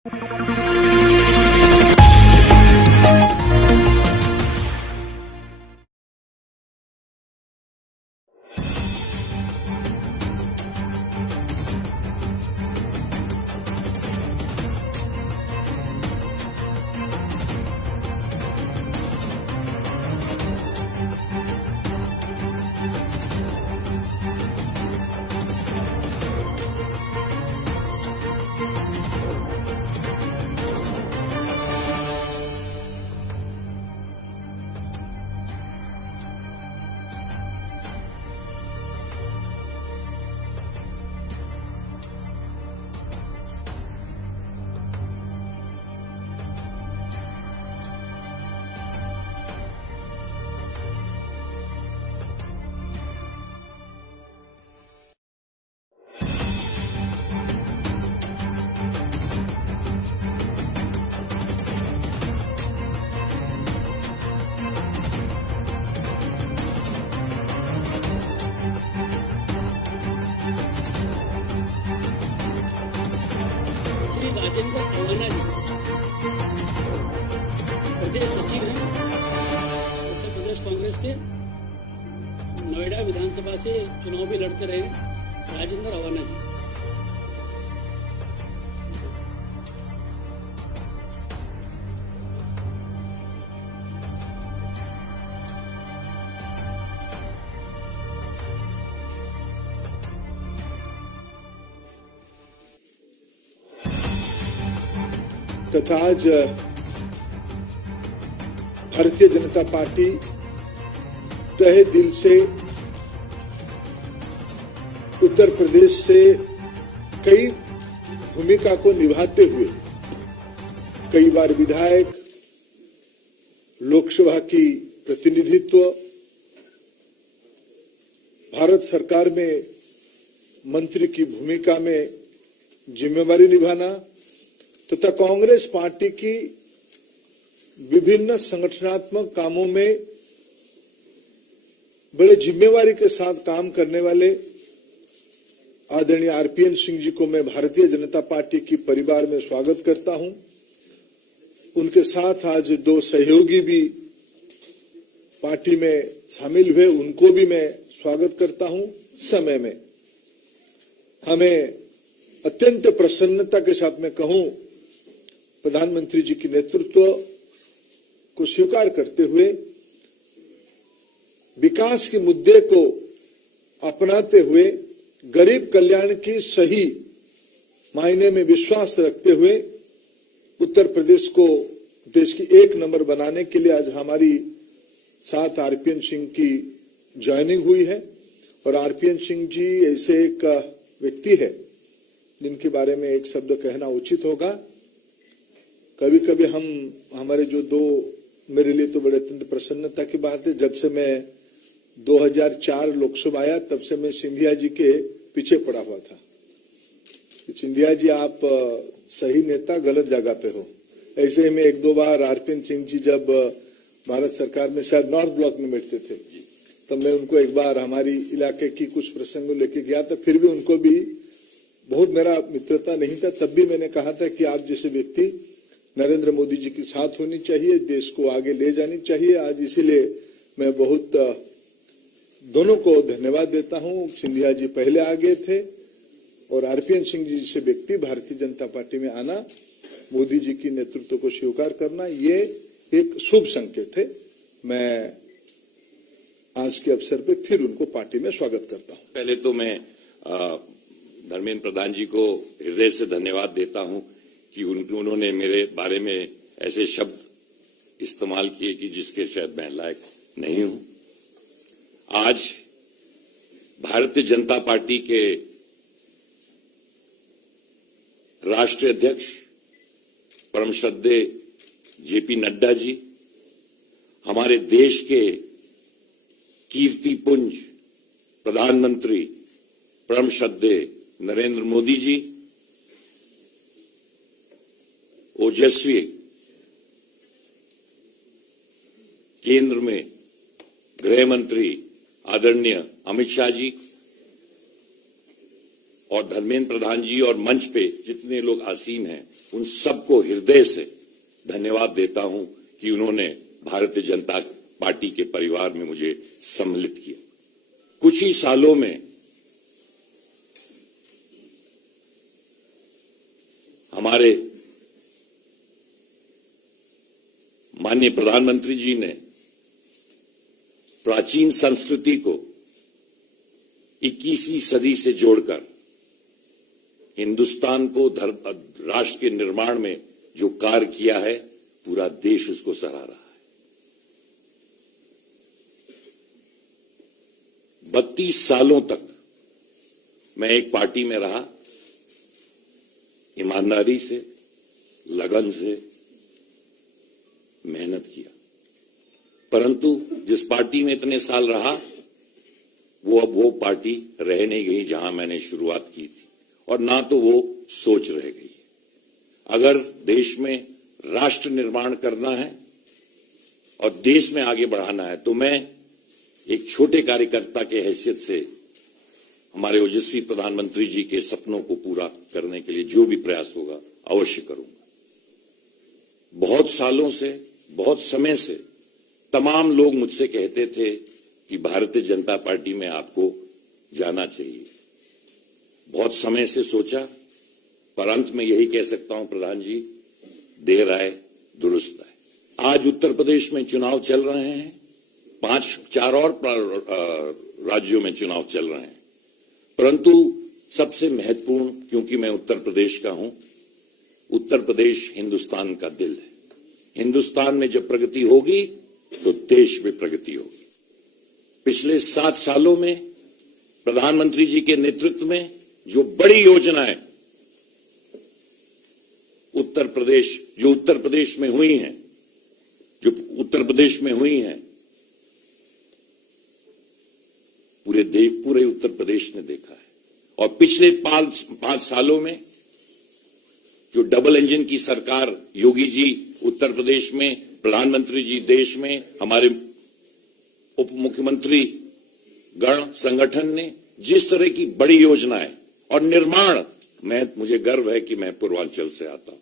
श्री राजेंद्र अवाना जी प्रदेश सचिव हैं उत्तर प्रदेश कांग्रेस के। नोएडा विधानसभा से चुनाव भी लड़ते रहे राजेंद्र अवाना जी। तथा आज भारतीय जनता पार्टी तहे दिल से उत्तर प्रदेश से कई भूमिका को निभाते हुए कई बार विधायक, लोकसभा की प्रतिनिधित्व, भारत सरकार में मंत्री की भूमिका में जिम्मेवारी निभाना तथा कांग्रेस पार्टी की विभिन्न संगठनात्मक कामों में बड़े जिम्मेवारी के साथ काम करने वाले आदरणीय आरपीएन सिंह जी को मैं भारतीय जनता पार्टी की परिवार में स्वागत करता हूं। उनके साथ आज दो सहयोगी भी पार्टी में शामिल हुए, उनको भी मैं स्वागत करता हूं। समय में हमें अत्यंत प्रसन्नता के साथ मैं कहूं, प्रधानमंत्री जी के नेतृत्व को स्वीकार करते हुए विकास के मुद्दे को अपनाते हुए गरीब कल्याण की सही मायने में विश्वास रखते हुए उत्तर प्रदेश को देश की एक नंबर बनाने के लिए आज हमारी साथ आरपीएन सिंह की ज्वाइनिंग हुई है। और आरपीएन सिंह जी ऐसे एक व्यक्ति है जिनके बारे में एक शब्द कहना उचित होगा। कभी कभी हमारे जो दो, मेरे लिए तो बड़े अत्यंत प्रसन्नता की बात है, जब से मैं 2004 लोकसभा आया तब से मैं सिंधिया जी के पीछे पड़ा हुआ था। सिंधिया जी आप सही नेता गलत जगह पे हो। ऐसे ही में एक दो बार आरपीएन सिंह जी जब भारत सरकार में शायद नॉर्थ ब्लॉक में बैठते थे तब मैं उनको एक बार हमारी इलाके की कुछ प्रसंगों लेके गया था। फिर भी उनको भी बहुत मेरा मित्रता नहीं था, तब भी मैंने कहा था कि आप जैसे व्यक्ति नरेंद्र मोदी जी के साथ होनी चाहिए, देश को आगे ले जानी चाहिए। आज इसीलिए मैं बहुत दोनों को धन्यवाद देता हूं। सिंधिया जी पहले आ गए थे और आरपीएन सिंह जी जैसे व्यक्ति भारतीय जनता पार्टी में आना, मोदी जी की नेतृत्व को स्वीकार करना, ये एक शुभ संकेत है। मैं आज के अवसर पे फिर उनको पार्टी में स्वागत करता हूं। पहले तो मैं धर्मेंद्र प्रधान जी को हृदय से धन्यवाद देता हूं कि उन्होंने मेरे बारे में ऐसे शब्द इस्तेमाल किए कि जिसके शायद मैं लायक नहीं हूं। आज भारतीय जनता पार्टी के राष्ट्रीय अध्यक्ष परम श्रद्धेय जेपी नड्डा जी, हमारे देश के कीर्तिपुंज प्रधानमंत्री परम श्रद्धेय नरेंद्र मोदी जी, ओजस्वी केंद्र में गृह मंत्री आदरणीय अमित शाह जी, और धर्मेंद्र प्रधान जी और मंच पे जितने लोग आसीन हैं, उन सबको हृदय से धन्यवाद देता हूं कि उन्होंने भारतीय जनता पार्टी के परिवार में मुझे सम्मिलित किया। कुछ ही सालों में हमारे माननीय प्रधानमंत्री जी ने प्राचीन संस्कृति को 21वीं सदी से जोड़कर हिंदुस्तान को राष्ट्र के निर्माण में जो कार्य किया है, पूरा देश उसको सराह रहा है। 32 सालों तक मैं एक पार्टी में रहा, ईमानदारी से, लगन से मेहनत किया, परंतु जिस पार्टी में इतने साल रहा, वो अब वो पार्टी रह नहीं गई जहां मैंने शुरुआत की थी, और ना तो वो सोच रह गई। अगर देश में राष्ट्र निर्माण करना है और देश में आगे बढ़ाना है, तो मैं एक छोटे कार्यकर्ता के हैसियत से हमारे ओजस्वी प्रधानमंत्री जी के सपनों को पूरा करने के लिए जो भी प्रयास होगा अवश्य करूंगा। बहुत सालों से, बहुत समय से तमाम लोग मुझसे कहते थे कि भारतीय जनता पार्टी में आपको जाना चाहिए। बहुत समय से सोचा, पर अंत में यही कह सकता हूं प्रधान जी, देर आए दुरुस्त आए। आज उत्तर प्रदेश में चुनाव चल रहे हैं, 4 और राज्यों में चुनाव चल रहे हैं, परंतु सबसे महत्वपूर्ण, क्योंकि मैं उत्तर प्रदेश का हूं, उत्तर प्रदेश हिंदुस्तान का दिल है। हिंदुस्तान में जब प्रगति होगी तो देश में प्रगति होगी। पिछले 7 सालों में प्रधानमंत्री जी के नेतृत्व में जो बड़ी योजनाएं उत्तर प्रदेश में हुई हैं, पूरे उत्तर प्रदेश ने देखा है। और पिछले 5 सालों में जो डबल इंजन की सरकार योगी जी उत्तर प्रदेश में, प्रधानमंत्री जी देश में, हमारे उप मुख्यमंत्री गण संगठन ने जिस तरह की बड़ी योजनाएं और निर्माण, मुझे गर्व है कि मैं पूर्वांचल से आता हूं,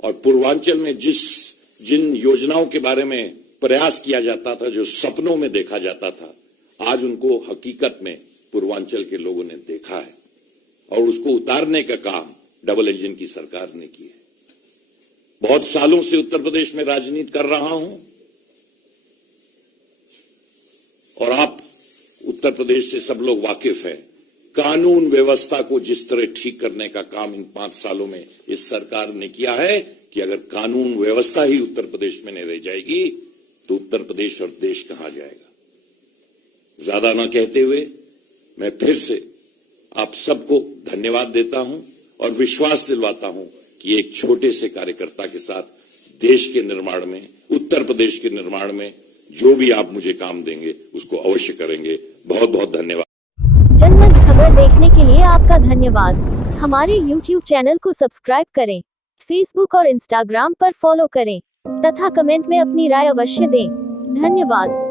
और पूर्वांचल में जिन योजनाओं के बारे में प्रयास किया जाता था, जो सपनों में देखा जाता था, आज उनको हकीकत में पूर्वांचल के लोगों ने देखा है, और उसको उतारने का काम डबल इंजन की सरकार ने किया है। बहुत सालों से उत्तर प्रदेश में राजनीति कर रहा हूं, और आप उत्तर प्रदेश से सब लोग वाकिफ हैं। कानून व्यवस्था को जिस तरह ठीक करने का काम इन 5 सालों में इस सरकार ने किया है, कि अगर कानून व्यवस्था ही उत्तर प्रदेश में नहीं रह जाएगी तो उत्तर प्रदेश और देश कहां जाएगा। ज्यादा ना कहते हुए मैं फिर से आप सबको धन्यवाद देता हूं और विश्वास दिलवाता हूं कि एक छोटे से कार्यकर्ता के साथ देश के निर्माण में, उत्तर प्रदेश के निर्माण में जो भी आप मुझे काम देंगे उसको अवश्य करेंगे। बहुत बहुत धन्यवाद। जनमत खबर देखने के लिए आपका धन्यवाद। हमारे YouTube चैनल को सब्सक्राइब करें, Facebook और Instagram पर फॉलो करें तथा कमेंट में अपनी राय अवश्य दें। धन्यवाद।